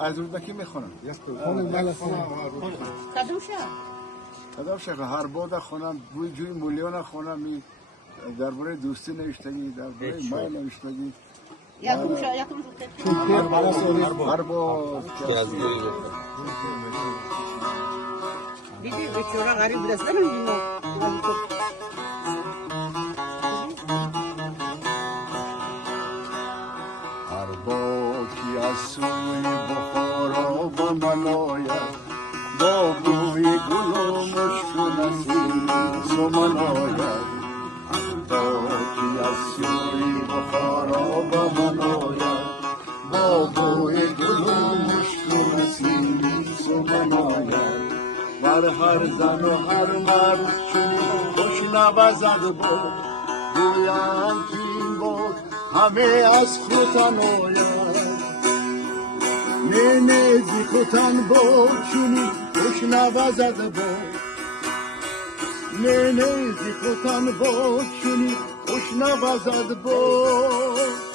از رودکی میخونم کدام شهر هر باده خونم بوی جوی مولیان خونم درباره دوستی نوشتگی درباره مای نوشتگی هر با دیدی بیچاره غریب دست نمیدیم هر باکی از سوی بخارا با من آید با بوی گل و مشک و نسیم سمن آید هر باکی از سوی بخارا با من آید با بوی گل و مشک و نسیم سمن آید بر هر زن و هر مرد چنین خوش نوزد بود گویند که این بود همه از خوتن آید نه نه زی خوتن بود چنین خوش نوزد بود نه نه زی خوتن بود چنین خوش نوزد بود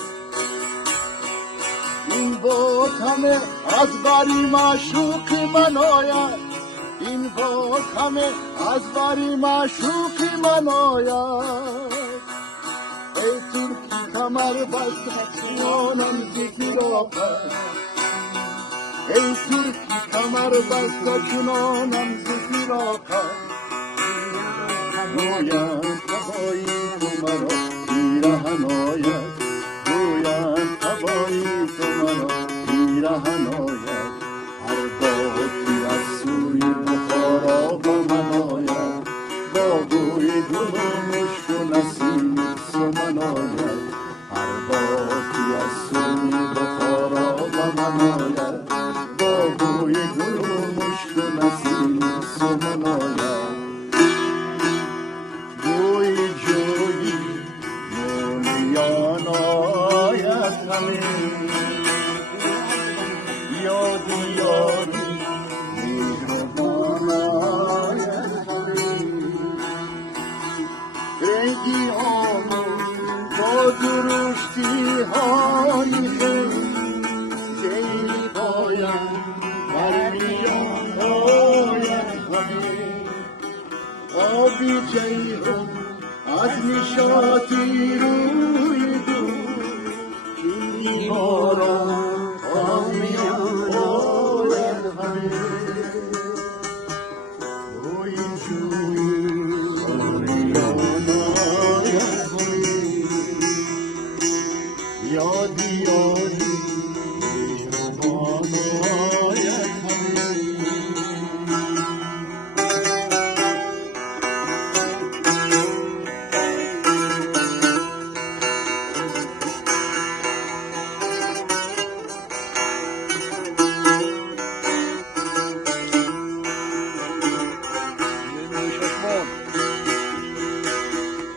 این بود همه از بری معشوق من آید این بود همه از بری معشوق من آید ای ترکی کمر بست چنانم ذکر آقد ای ترکی کمر بست چنانم ذکر آقد گویند هوایی تو مرا پیرهن آید گویند هوایی تو مرا پیرهن آید هر باکی از سوی بخارا با من آید با بوی گل و مشک و نسیم سمن آید هر باکی از سوی بخارا با من آید با بوی گل و مشک و نسیم سمن آید جوی جوی مولیان آید همه یادی یادی مهربان آید همه رنگی آمون با درشتی های خیلی باید برمیان آید همه آبی جیهون از نشاطی روی دور این دیواران آمیان آید همه روی جوی آمیان آید همه یادی یادی مهربان آید همه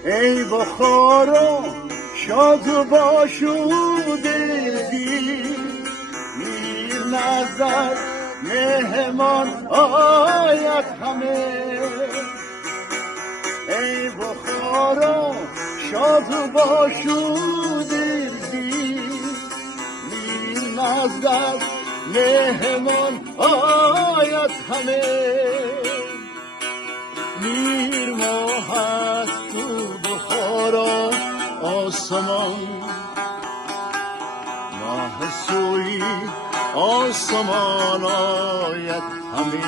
ای بخارا شاد و باشوده میر نظر مهمان آید همه ای بخارا شاد و باشوده میر نظر مهمان آید همه میر ماه است تو بخارا آسمان ماه سوی آسمان آید همه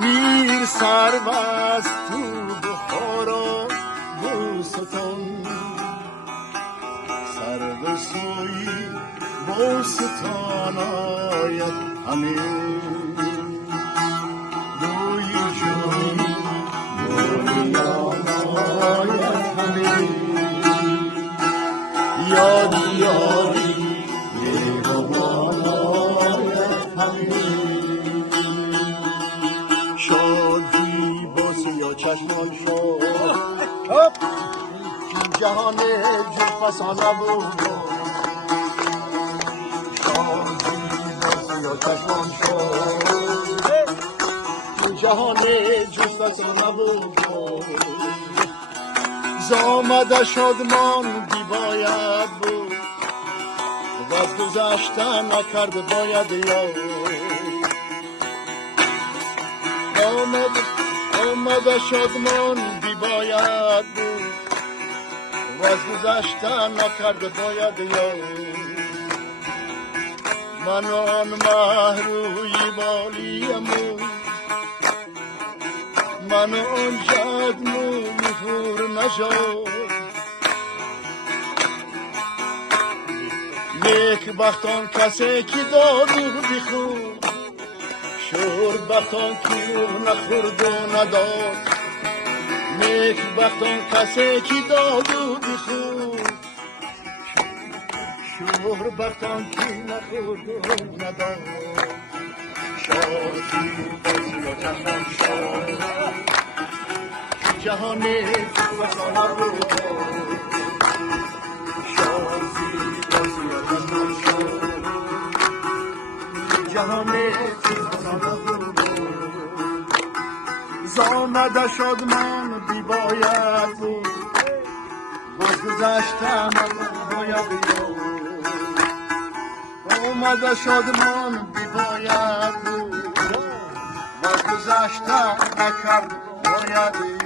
میر سربست تو بخارا بوستان سر سوی بوستان آید همه یادی یادی مهربان آید همه شادی با سیاه چشمان شد جهان جلفسانه بود شادی با سیاه چشمان شد جهان جلفسانه بود زامده شادمان بی باید بود و تو گذشتن نکرد باید یاد آمد شادمان بی باید بود و از گذشتن نکرد باید یاد من آن محروی بالیم من آن جدمو میخور نشد نیک بختان کسی که دادور بخور شور بختان که نخورد و نداد نیک بختان کسی که دادور بخور شور بختان که نخورد و نداد شادی بازی و جهان شاد جهانی فسانه بود شادی بازی و جهان شاد جهانی فسانه بود زامده شادمان بی باید بود باز گذشتم باید بود آمده شادمان بی باید بود و گذشته نکرد باید